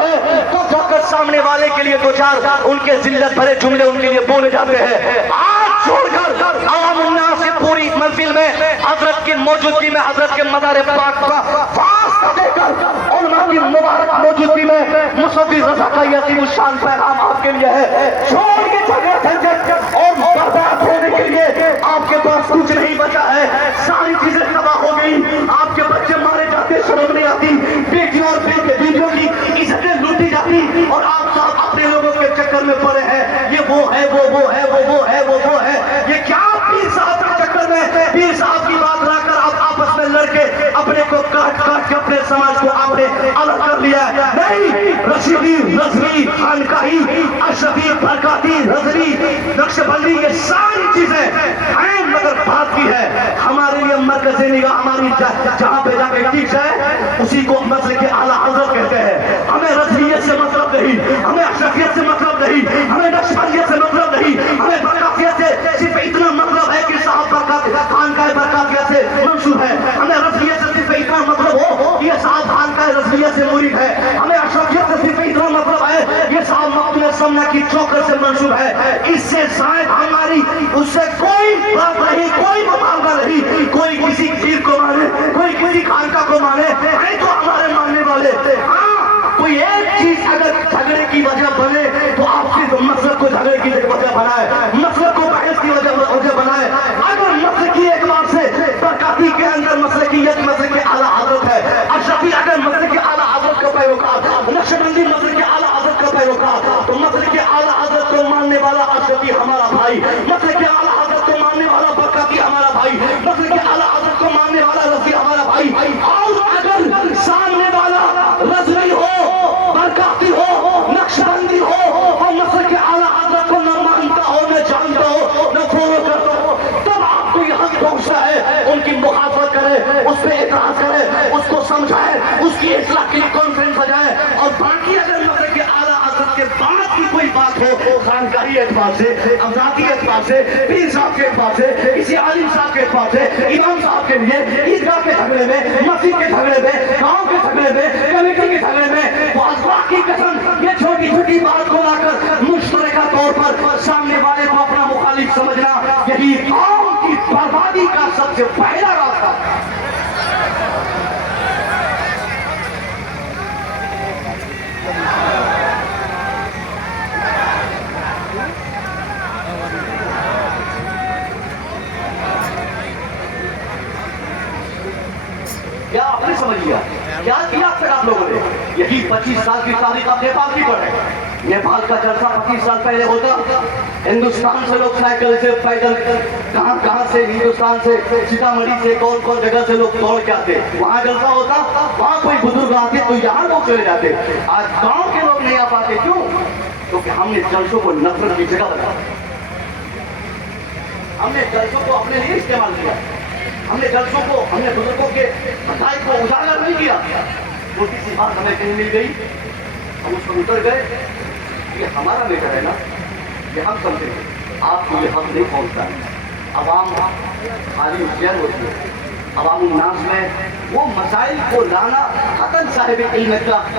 ہے تو جا کر سامنے والے کے لیے دو چار ان کے ذلت بھرے جملے ان کے لیے بولے جاتے ہیں. آج چھوڑ کر عوام الناس سے پوری محفل میں حضرت کی موجودگی میں حضرت کے مزار پاک کا واسطہ دے کر علماء کی مبارک موجودگی میں مصطفی رضا کا یتیم الشان پیغام آپ کے لیے ہے. چھوڑ کے جھگڑے جھنجٹ اور برباد ہونے کے لیے آپ کے پاس کچھ نہیں بچا ہے. ساری چیزیں تباہ ہو گئی. آپ کے بچے مارے جاتے, شرم نہیں آتی. بیٹیوں اور بیٹیوں کی عزتیں لوٹی جاتی اور آپ صاحب اپنے لوگوں کے چکر میں پڑے ہیں. یہ وہ ہے, وہ ہے, وہ ہے. یہ کیا پیر صاحب کے چکر میں پیر صاحب کی بات لا کر آپ آپس میں لڑ کے اپنے کو کاٹ کے اپنے سماج کو آپ نے الگ کر لیا ہے. نہیں, رشیدی, رضوی, خانقاہی, اشرفی, برکاتی, رضوی, نقشبندی, یہ ساری چیزیں ہیں مگر بات کی ہے ہمارے لیے مرکز نگاہ ہماری جہاں پہ جا کے ٹھیک ہے اسی کو مسئلے کے اعلیٰ حضرت کہتے ہیں. ہمیں رضویت سے مطلب نہیں, ہمیں اشرفیت سے مطلب نہیں, ہمیں نقشبندیت سے مطلب نہیں, ہمیں برکاتیت سے صرف اتنا مطلب ہے کہ صاحب خانقاہ برکاتیت سے منسوب ہے. ہمیں رضویت سے صرف اتنا مطلب ہو کہ یہ صاحب خانقاہ رضویت سے مرید ہے. ہمیں اشرفیت سے صرف اتنا مطلب ہے یہ صاحب مقتول سمنہ کی چوکر سے منسوب ہے. اس سے زائد ہماری اس سے کوئی بات نہیں, کوئی مطالبہ نہیں. کوئی کسی پیر کو مانے, کوئی کسی خانقاہ کو مانے, ہیں تو ہمارے ماننے والے. ہاں, کوئی ایک چیز اگر جھگڑے کی وجہ بنے تو آپ صرف مسلک کو جھگڑے کی وجہ بنائے, مسلک کو بحث کی وجہ بنائے. اگر مسلک کی اعتبار سے برکاتی کے اندر مسلکیت مسلک کے اعلیٰ حضرت ہے, اشرفی اگر مسلک کے اعلیٰ حضرت کا پیروکار, نقشبندی مسلک کے اعلیٰ حضرت کا پیروکار, تو مسلک کے اعلیٰ حضرت کو ماننے والا اشرفی ہمارا بھائی, مسلک کے اعلیٰ حضرت کو ماننے والا برکاتی ہمارا بھائی, مسلک کے اعلیٰ حضرت کو ماننے والا رضوی ہمارا بھائی. اور اگر سامنے والا رضوی ہو, برکاتی ہو, نقشبندی ہو اور مسلک کے اعلیٰ حضرت کو نہ مانتا ہو, نہ جانتا ہو, نہ فالو کرتا ہو, تب آپ کو یہاں پہنچنا ہے ان کی مخالفت کرے, اس پہ اعتراض کرے, اس کو سمجھائے, اس کی اصلاح کے لیے کانفرنس سجائے. اور باقی اگر مسلک کے اعلیٰ حضرت کے بعد کی کوئی بات ہو خانقاہی اعتبار سے, افراطی اعتبار سے, پیر صاحب کے اعتبار سے, کسی عالم صاحب کے اعتبار سے, امام صاحب کے لیے عیدگاہ کے جھگڑے میں, مسجد کے جھگڑے میں, گاؤں کے جھگڑے میں, کمیٹی کے جھگڑے میں, وہ اللہ کی قسم یہ چھوٹی چھوٹی بات کو لا کر مشترکہ طور پر سامنے والے کو اپنا مخالف سمجھنا, یہی قوم کی بربادی کا سب سے پہلا راستہ. کیا آپ نے سمجھ لیا, کیا کیا اب تک آپ لوگوں نے؟ یہی 25 سال کی تاریخ آپ نیپال کی پڑھیں. نیپال کا جلسہ 25 سال پہلے ہوتا, ہندوستان سے لوگ سائیکل سے, پیدل, کہاں سے, ہندوستان سے, سیتامڑھی سے, کون جگہ سے لوگ دوڑ کے آتے, وہاں جلسہ ہوتا, وہاں کوئی بزرگ آتے تو یہاں لوگ چلے جاتے. آج گاؤں کے لوگ نہیں آ پاتے, کیوں؟ کیونکہ ہم نے جلسوں کو نفرت کی جگہ بنا, ہم نے جلسوں کو اپنے لیے استعمال کیا, ہم نے جلسوں کو, ہم نے بزرگوں کے مسائل کو اجاگر نہیں کیا. چھوٹی سی بات ہمیں کہیں مل گئی, ہم اس پر اتر گئے, یہ ہمارا میٹر ہے نا, یہ ہم سمجھیں گے. آپ کو یہ حق نہیں پہنچتا ہے. عوام خالی ہوشیار ہوتی ہے, عوام الناس میں وہ مسائل کو لانا حقاً صاحب علم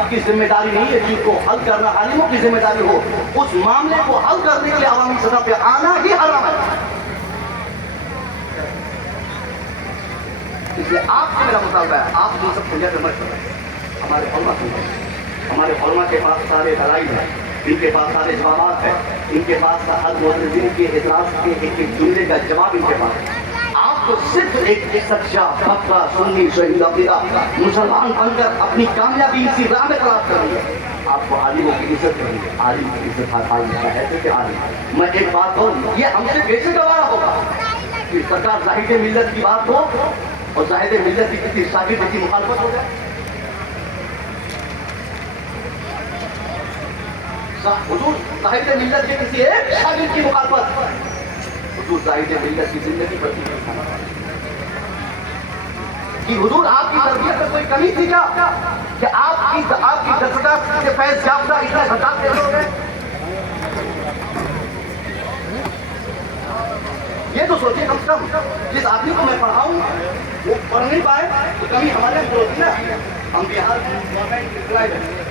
کی ذمہ داری نہیں ہے, جن کو حل کرنا عالموں کی ذمہ داری ہو. اس معاملے کو حل کرنے کے لیے عوامی سطح پہ آنا ہی حرام ہے. اس لیے آپ سے میرا مطالبہ ہے, آپ یہ سب دنیا میں مت کریں. ہمارے علماء سنیں, ہمارے علماء کے پاس سارے دلائل ہیں, ان کے پاس سارے جوابات ہیں, ان کے پاس ہر معترضین کے اعتراض کے ایک ایک جملے کا جواب ان کے پاس ہے. آپ کو صرف ایک سچا پکا سنی شہید عقیدہ مسلمان بن کر اپنی کامیابی اسی راہ میں تلاش کرنی ہے. آپ کو عالموں کی عزت کرنی ہے, عالم کی عزت ہے کہ عالم. میں ایک بات کہوں, یہ ہم سے کیسے گوارا ہوگا کہ سرکار زاہد ملت کی بات ہو اور زاہد ملت کی کسی شاگرد کی مخالفت ہو جائے؟ حضور زاہد ملت کے کسی ایک شاگرد کی مخالفت, حضور زاہد ملت کی زندگی پر کہ حضور آپ کی تربیت میں کوئی کمی تھی کیا کہ آپ کی دستگاہ سے فیض یافتہ اتنا خطاب کیسے ہو گئے؟ یہ تو سوچیں کم سے کم جس آدمی کو میں پڑھاؤں وہ پڑھ نہیں پائے تو کمی ہمارے اندر ہوتی ہے. ہم بہار گورنمنٹ امپلائڈ ہیں,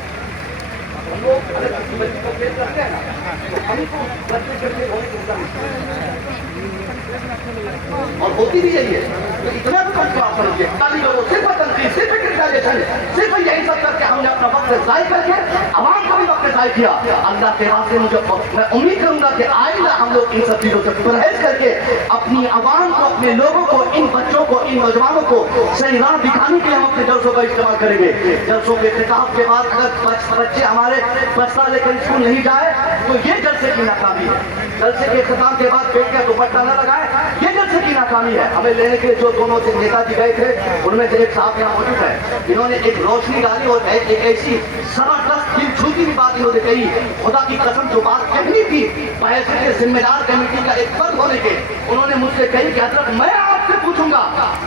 اور ہوتی بھی یہی ہے. تو اتنا بھی کچھ آپ سمجھیے تعلیم لوگوں صرف تنقید صرف کرٹیسن صرف یہی سب کر کے ہم نے اپنا وقت ضائع کر کے عوام کا بھی وقت ضائع کیا. اللہ کے واسطے مجھے میں امید کروں گا کہ آئندہ ہم لوگ ان سب چیزوں سے پرہیز کر کے اپنی عوام کو اپنے لوگوں کو ان بچوں کو ان نوجوانوں کو صحیح راہ دکھانے کے لیے ہم اپنے جلسوں کا استعمال کریں گے. جلسوں کے خطاب کے بعد اگر بچے ہمارے بستہ لے کر اسکول نہیں جائے تو یہ جلسے کی ناکامی ہے. جلسے کے اختتام کے بعد بیٹھ کے دوپٹہ نہ لگائے یہ جلسے کی ناکامی ہے. ہمیں لینے کے جو دونوں سے نیتا جی گئے تھے ان میں سے ایک صاحب یہاں موجود ہے. انہوں نے ایک روشنی ڈالی اور ایک ایسی زبردست دل چھوتی بھی بات انہوں نے کہی. خدا کی قسم جو بات کہنی تھی بحیثیت کے ذمہ دار کمیٹی کا ایک فرد ہونے کے انہوں نے مجھ سے کہی کہ حضرت میں آپ سے پوچھوں گا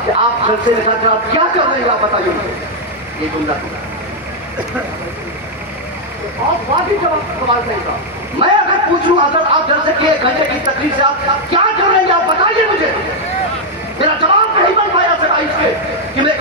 کہ آپ جلسے میں آپ کیا کر رہے ہیں آپ بتائیے مجھے. یہ جملہ اور واقعی جواب سوال نہیں تھا. میں اگر پوچھوں حضرت آپ جلسے کے ایک گھنٹے کی تقریر سے آپ کیا کر رہے ہیں آپ بتائیے مجھے. میرا جواب نہیں بن پایا سوائے اس کے کہ میں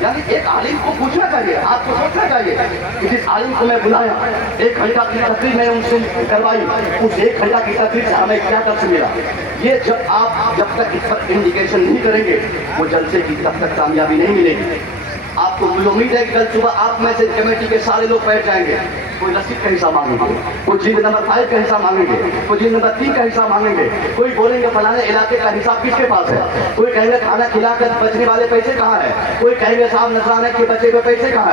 یعنی ایک عالم کو پوچھنا چاہیے آپ کو سوچنا چاہیے کہ جس عالم کو میں بلایا ایک گھنٹہ کی تقریر میں ان سے کروائی اس ایک گھنٹہ کی تقریر سے ہمیں کیا درس ملا. یہ جب تک اس پر انڈیکیشن نہیں کریں گے وہ جلسے کی تب تک کامیابی نہیں ملے گی. آپ کو مجھے امید ہے کہ کل صبح آپ میں سے کمیٹی کے سارے لوگ بیٹھ جائیں گے. کوئی رسید کا حصہ مانگیں گے, کوئی جلد نمبر 5 کا حصہ مانگیں گے, کوئی جلد نمبر 3 کا حصہ مانگیں گے, کوئی بولیں گے فلانے علاقے کا حساب کس کے پاس ہے, کوئی کہیں گے کھانا کھلا کر بچنے والے پیسے کہاں ہیں, کوئی کہیں گے صاحب نذرانے کے بچے پہ پیسے کہاں ہے.